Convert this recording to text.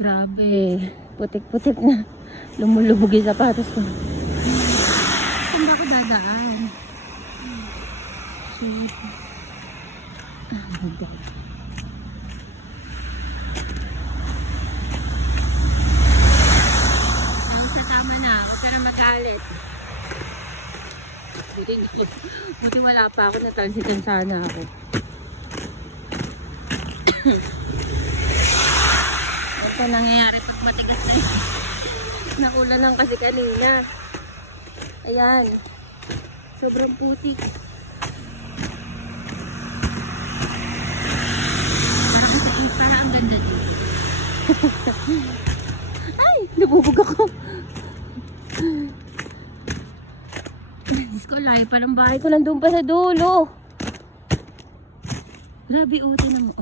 Grabe. Putik-putik na. Lumulubog yung sapatos ko. Saan ba ako dadaan? Shit. Sa tama na. Huwag ka na magalit. Buti wala pa ako. Natalsikan sana ako. Ito nangyayari pag matigas na yun. Nakulan lang kasi kanina. Ayan. Sobrang putik. Para ang ganda dito. Ay! Nabubog ako. Diyos ko, layo pa ng bahay ko. Nandun pa sa dulo. Grabe, uti na mo.